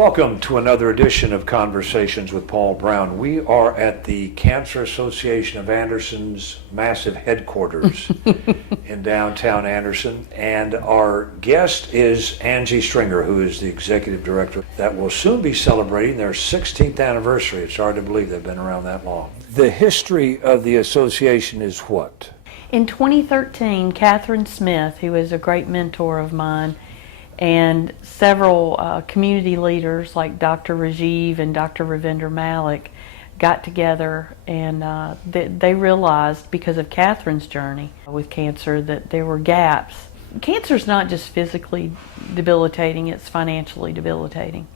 Welcome to another edition of Conversations with Paul Brown. We are at the Cancer Association of Anderson's massive headquarters in downtown Anderson, and our guest is Angie Stringer, who is the executive director that will soon be celebrating their 16th anniversary. It's hard to believe they've been around that long. The history of the association is what? In 2013, Catherine Smith, who is a great mentor of mine, and several community leaders like Dr. Rajiv and Dr. Ravinder Malik got together, and they realized, because of Catherine's journey with cancer, that there were gaps. Cancer is not just physically debilitating, it's financially debilitating.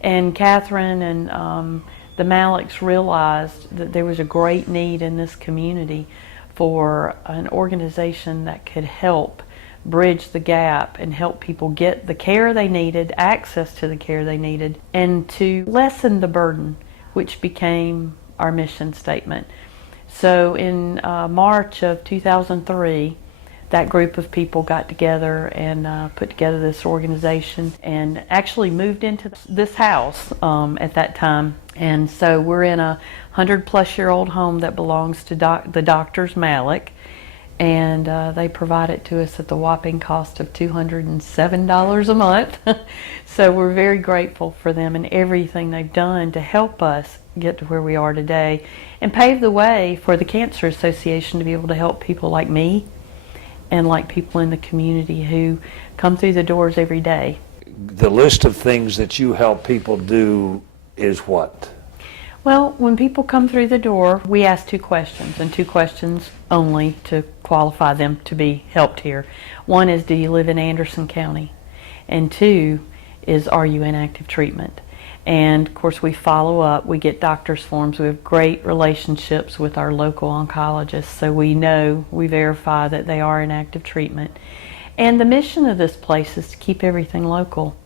And Catherine and the Maliks realized that there was a great need in this community for an organization that could help bridge the gap and help people get the care they needed, access to the care they needed, and to lessen the burden, which became our mission statement. So in March of 2003, that group of people got together and put together this organization and actually moved into this house at that time. And so we're in a 100-plus-year-old home that belongs to the doctors Malik. And they provide it to us at the whopping cost of $207 a month. So we're very grateful for them and everything they've done to help us get to where we are today and pave the way for the Cancer Association to be able to help people like me and like people in the community who come through the doors every day. The list of things that you help people do is what? Well, when people come through the door, we ask two questions, and two questions only to qualify them to be helped here. One is, do you live in Anderson County? And two is, are you in active treatment? And of course we follow up, we get doctor's forms, we have great relationships with our local oncologists, so we verify that they are in active treatment. And the mission of this place is to keep everything local.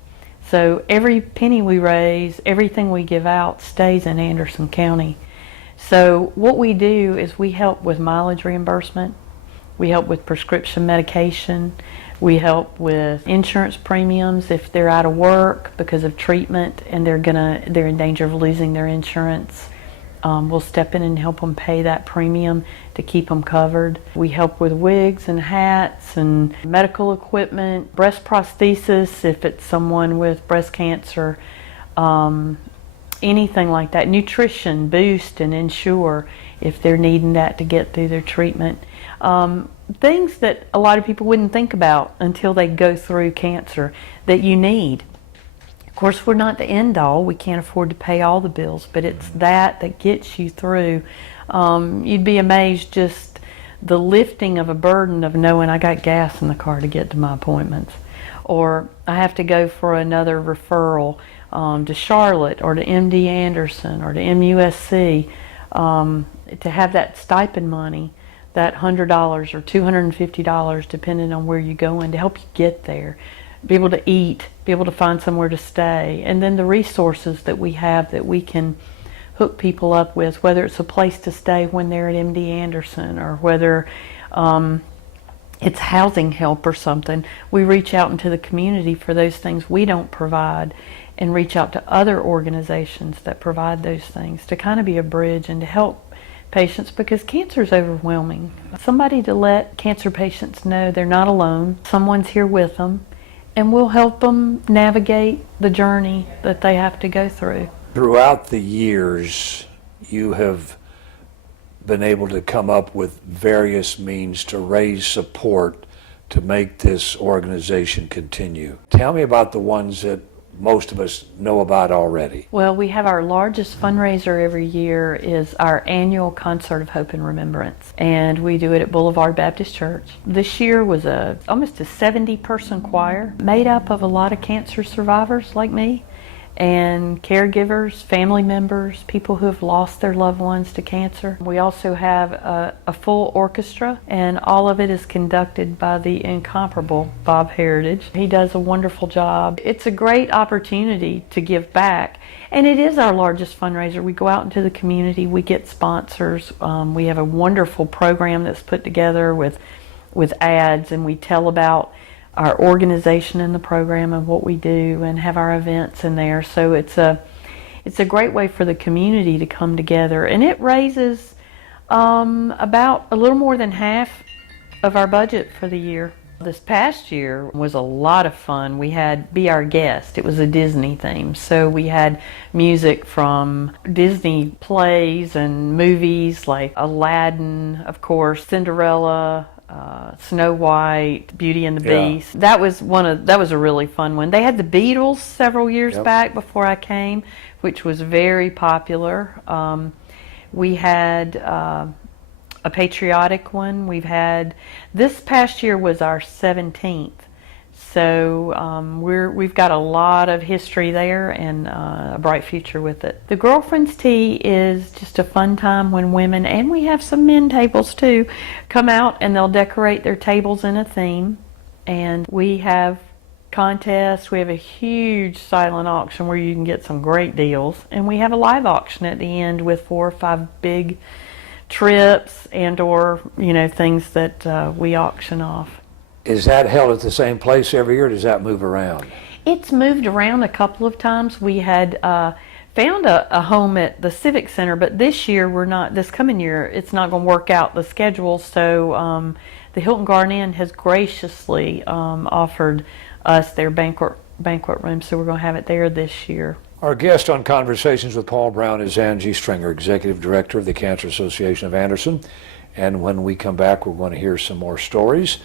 So every penny we raise, everything we give out stays in Anderson County. So what we do is we help with mileage reimbursement, we help with prescription medication, we help with insurance premiums if they're out of work because of treatment and they're in danger of losing their insurance. We'll step in and help them pay that premium to keep them covered. We help with wigs and hats and medical equipment, breast prosthesis if it's someone with breast cancer, anything like that. Nutrition, Boost and Ensure if they're needing that to get through their treatment. Things that a lot of people wouldn't think about until they go through cancer that you need. Of course, we're not the end all. We can't afford to pay all the bills, but it's that gets you through. You'd be amazed just the lifting of a burden of knowing I got gas in the car to get to my appointments, or I have to go for another referral to Charlotte or to MD Anderson or to MUSC, to have that stipend money, that $100 or $250, depending on where you're going, to help you get there. Be able to eat, be able to find somewhere to stay, and then the resources that we have that we can hook people up with, whether it's a place to stay when they're at MD Anderson or whether it's housing help or something. We reach out into the community for those things we don't provide and reach out to other organizations that provide those things to kind of be a bridge and to help patients, because cancer is overwhelming. Somebody to let cancer patients know they're not alone, someone's here with them, and we'll help them navigate the journey that they have to go through. Throughout the years, you have been able to come up with various means to raise support to make this organization continue. Tell me about the ones that most of us know about already. Well, we have our largest fundraiser every year is our annual Concert of Hope and Remembrance, and we do it at Boulevard Baptist Church. This year was almost a 70-person choir made up of a lot of cancer survivors like me, and caregivers, family members, people who have lost their loved ones to cancer. We also have a full orchestra, and all of it is conducted by the incomparable Bob Heritage. He does a wonderful job. It's a great opportunity to give back, and it is our largest fundraiser. We go out into the community, we get sponsors, we have a wonderful program that's put together with ads, and we tell about our organization in the program and what we do, and have our events in there. So it's a great way for the community to come together, and it raises about a little more than half of our budget for the year. This past year was a lot of fun. We had Be Our Guest. It was a Disney theme. So we had music from Disney plays and movies like Aladdin, of course, Cinderella, Snow White, Beauty and the Yeah. Beast. That was a really fun one. They had the Beatles several years Yep. back before I came, which was very popular. We had a patriotic one. We've had, this past year was our 17th. So we've got a lot of history there, and a bright future with it. The Girlfriend's Tea is just a fun time when women, and we have some men tables too, come out and they'll decorate their tables in a theme. And we have contests. We have a huge silent auction where you can get some great deals. And we have a live auction at the end with 4 or 5 big trips and or things that we auction off. Is that held at the same place every year, or does that move around? It's moved around a couple of times. We had found a home at the Civic Center, but this year this coming year it's not going to work out the schedule, so the Hilton Garden Inn has graciously offered us their banquet room, so we're going to have it there this year. Our guest on Conversations with Paul Brown is Angie Stringer, Executive Director of the Cancer Association of Anderson. And when we come back, we're going to hear some more stories.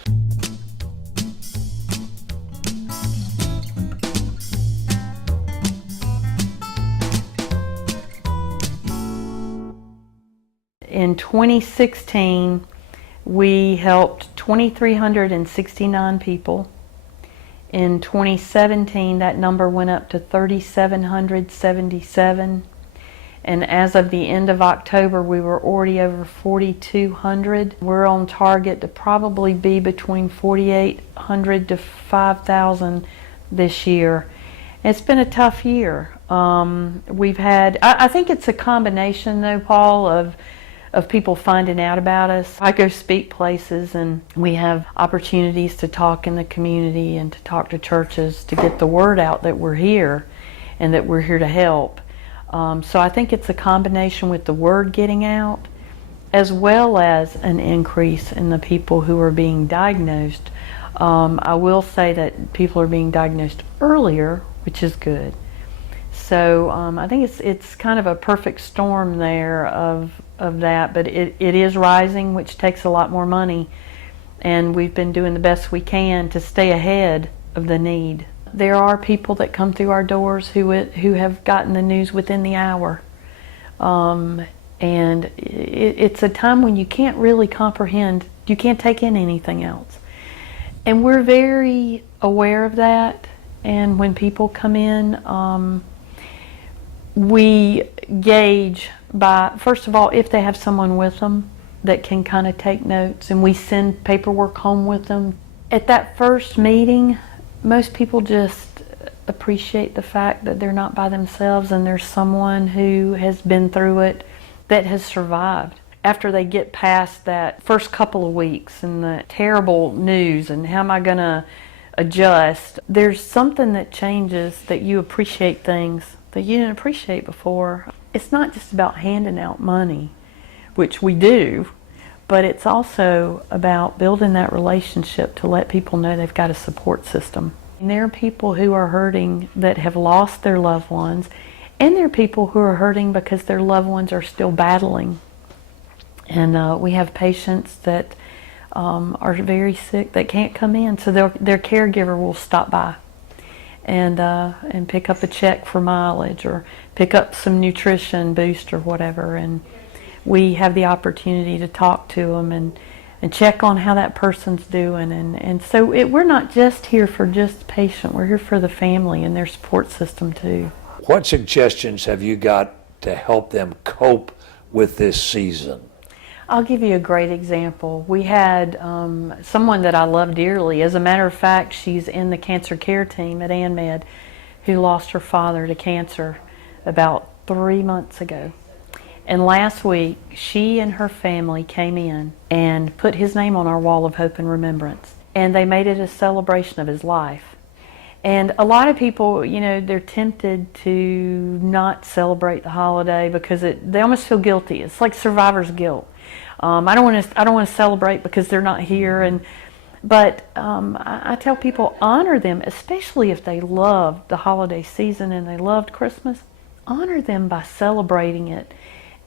In 2016, we helped 2,369 people. In 2017, that number went up to 3,777. And as of the end of October, we were already over 4,200. We're on target to probably be between 4,800 to 5,000 this year. It's been a tough year. We've had, I think it's a combination though, Paul, of people finding out about us. I go speak places and we have opportunities to talk in the community and to talk to churches to get the word out that we're here and that we're here to help. So I think it's a combination with the word getting out as well as an increase in the people who are being diagnosed. I will say that people are being diagnosed earlier, which is good. So I think it's kind of a perfect storm there of that, but it is rising, which takes a lot more money, and we've been doing the best we can to stay ahead of the need. There are people that come through our doors who have gotten the news within the hour, and it's a time when you can't really comprehend, you can't take in anything else, and we're very aware of that. And when people come in, we gauge by, first of all, if they have someone with them that can kind of take notes, and we send paperwork home with them. At that first meeting, most people just appreciate the fact that they're not by themselves and there's someone who has been through it that has survived. After they get past that first couple of weeks and the terrible news and how am I going to adjust, there's something that changes, that you appreciate things that you didn't appreciate before. It's not just about handing out money, which we do, but it's also about building that relationship to let people know they've got a support system. And there are people who are hurting that have lost their loved ones, and there are people who are hurting because their loved ones are still battling. And we have patients that are very sick that can't come in, so their caregiver will stop by and pick up a check for mileage or pick up some nutrition boost or whatever, and we have the opportunity to talk to them and check on how that person's doing, and so we're not just here for just the patient, we're here for the family and their support system too. What suggestions have you got to help them cope with this season? I'll give you a great example. We had someone that I love dearly. As a matter of fact, she's in the cancer care team at ANMED, who lost her father to cancer about 3 months ago. And last week, she and her family came in and put his name on our wall of hope and remembrance. and they made it a celebration of his life. And a lot of people, you know, they're tempted to not celebrate the holiday because they almost feel guilty. It's like survivor's guilt. I don't want to celebrate because they're not here. But I tell people, honor them, especially if they loved the holiday season and they loved Christmas. Honor them by celebrating it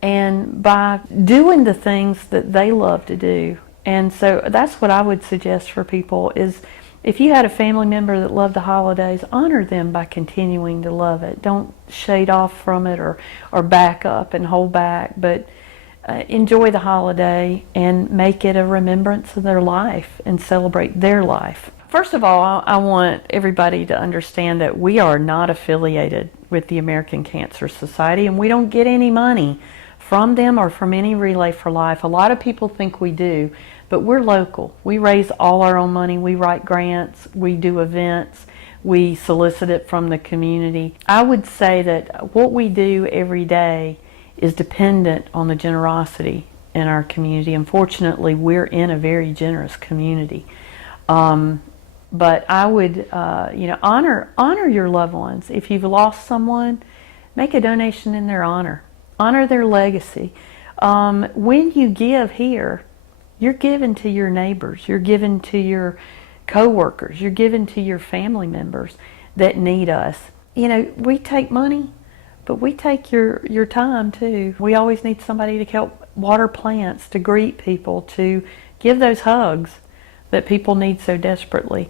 and by doing the things that they love to do. And so that's what I would suggest for people is, if you had a family member that loved the holidays, honor them by continuing to love it. Don't shade off from it or back up and hold back, but enjoy the holiday and make it a remembrance of their life and celebrate their life. First of all, I want everybody to understand that we are not affiliated with the American Cancer Society, and we don't get any money from them or from any Relay for Life. A lot of people think we do, but we're local. We raise all our own money. We write grants. We do events. We solicit it from the community. I would say that what we do every day is dependent on the generosity in our community. Unfortunately, we're in a very generous community. But I would, honor your loved ones. If you've lost someone, make a donation in their honor. Honor their legacy. When you give here, you're giving to your neighbors. You're giving to your co-workers. You're giving to your family members that need us. You know, we take money, but we take your time too. We always need somebody to help water plants, to greet people, to give those hugs that people need so desperately.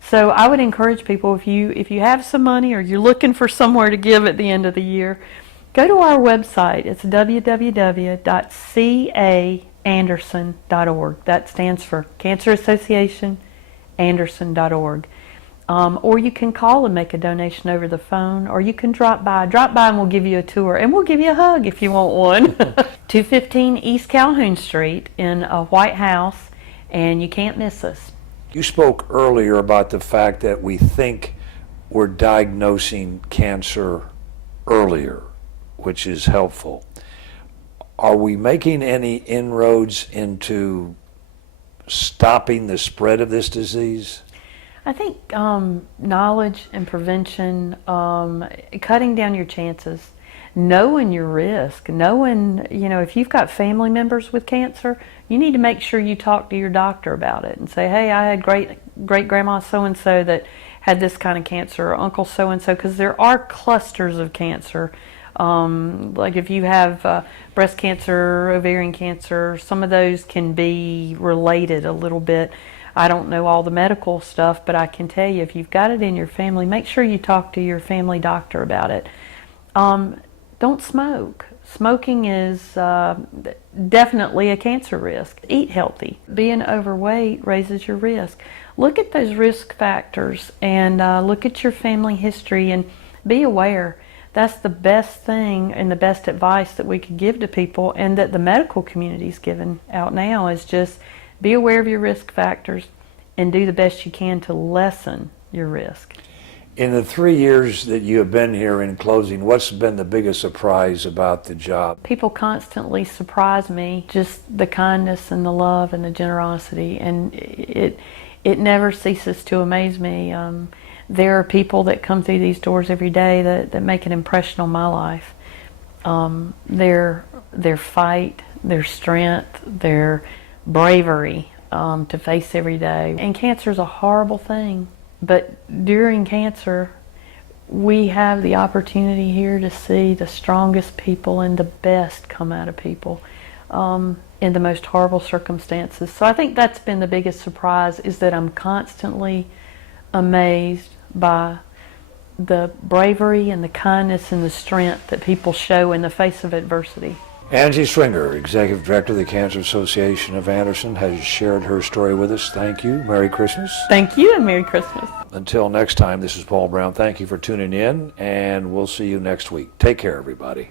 So I would encourage people, if you have some money or you're looking for somewhere to give at the end of the year, go to our website. It's www.caanderson.org. That stands for Cancer Association Anderson.org. Or you can call and make a donation over the phone, or you can drop by. Drop by and we'll give you a tour, and we'll give you a hug if you want one. 215 East Calhoun Street in a White House, and you can't miss us. You spoke earlier about the fact that we think we're diagnosing cancer earlier, which is helpful. Are we making any inroads into stopping the spread of this disease? I think knowledge and prevention, cutting down your chances, knowing your risk, knowing, if you've got family members with cancer, you need to make sure you talk to your doctor about it and say, hey, I had great-grandma so-and-so that had this kind of cancer, or uncle so-and-so, because there are clusters of cancer. Like if you have breast cancer, ovarian cancer, some of those can be related a little bit. I don't know all the medical stuff, but I can tell you, if you've got it in your family, make sure you talk to your family doctor about it. Don't smoke. Smoking is definitely a cancer risk. Eat healthy. Being overweight raises your risk. Look at those risk factors and look at your family history and be aware. That's the best thing and the best advice that we could give to people, and that the medical community is giving out now, is just be aware of your risk factors and do the best you can to lessen your risk. In the 3 years that you have been here, in closing, what's been the biggest surprise about the job? People constantly surprise me, just the kindness and the love and the generosity, and it never ceases to amaze me. There are people that come through these doors every day that make an impression on my life. Their fight, their strength, their bravery to face every day. And cancer is a horrible thing, but during cancer, we have the opportunity here to see the strongest people and the best come out of people in the most horrible circumstances. So I think that's been the biggest surprise, is that I'm constantly amazed by the bravery and the kindness and the strength that people show in the face of adversity. Angie Swinger, Executive Director of the Cancer Association of Anderson, has shared her story with us. Thank you. Merry Christmas. Thank you, and Merry Christmas. Until next time, this is Paul Brown. Thank you for tuning in, and we'll see you next week. Take care, everybody.